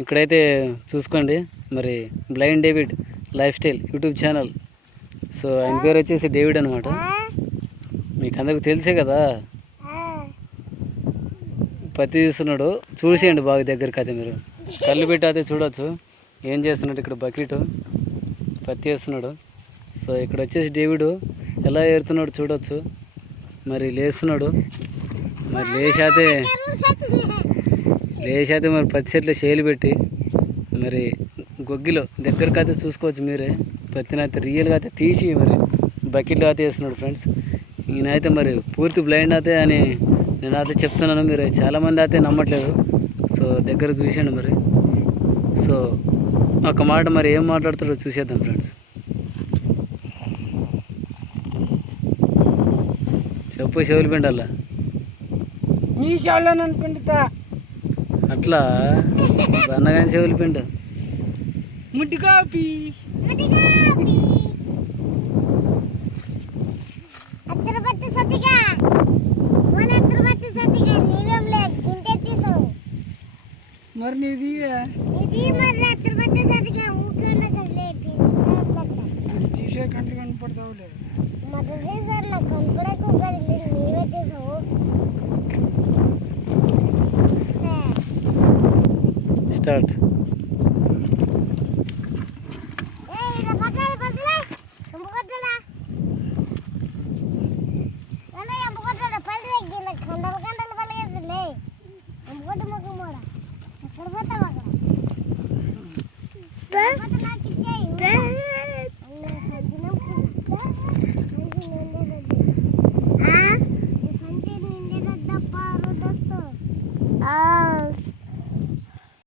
ఇక్కడైతే చూసుకోండి మరి blind David life style YouTube channel. So ఆయన పేరు వచ్చేసి డేవిడ్ అనమాట. మీకు అందరికి తెలిసే కదా. పత్తి తీస్తున్నాడు, చూసేయండి బాగా దగ్గరికి. అయితే మీరు కళ్ళు పెట్టి అయితే చూడవచ్చు ఏం చేస్తున్నాడు. ఇక్కడ బకెట్ పత్తి వేస్తున్నాడు. సో ఇక్కడ వచ్చేసి డేవిడ్ ఎలా ఏరుతున్నాడు చూడవచ్చు. మరి లేస్తున్నాడు, మరి లేచాతే మరి పత్తి చెట్లు చేలు పెట్టి మరి గొగ్గిలో దగ్గరకు అయితే చూసుకోవచ్చు మీరే. పత్తిని అయితే రియల్గా అయితే తీసి మరి బకెట్లో అయితే వేస్తున్నాడు ఫ్రెండ్స్. ఈయనైతే మరి పూర్తి బ్లైండ్ అయితే అని నేనైతే చెప్తున్నాను, మీరు చాలామంది అయితే నమ్మట్లేదు. సో దగ్గర చూసాను మరి. సో ఒక మాట మరి ఏం మాట్లాడుతారో చూసేద్దాం ఫ్రెండ్స్. చెప్పు చెవులు పిండాలా నీ చెవులో నన్ను పిండుతా అట్లా బన్నగాని చెవులు పిండు. ముట్టి కాపీ మరి నీది తీసే కంటి కనపడతావు లేదు. స్టార్ట్. ఎక్కడ పోతావా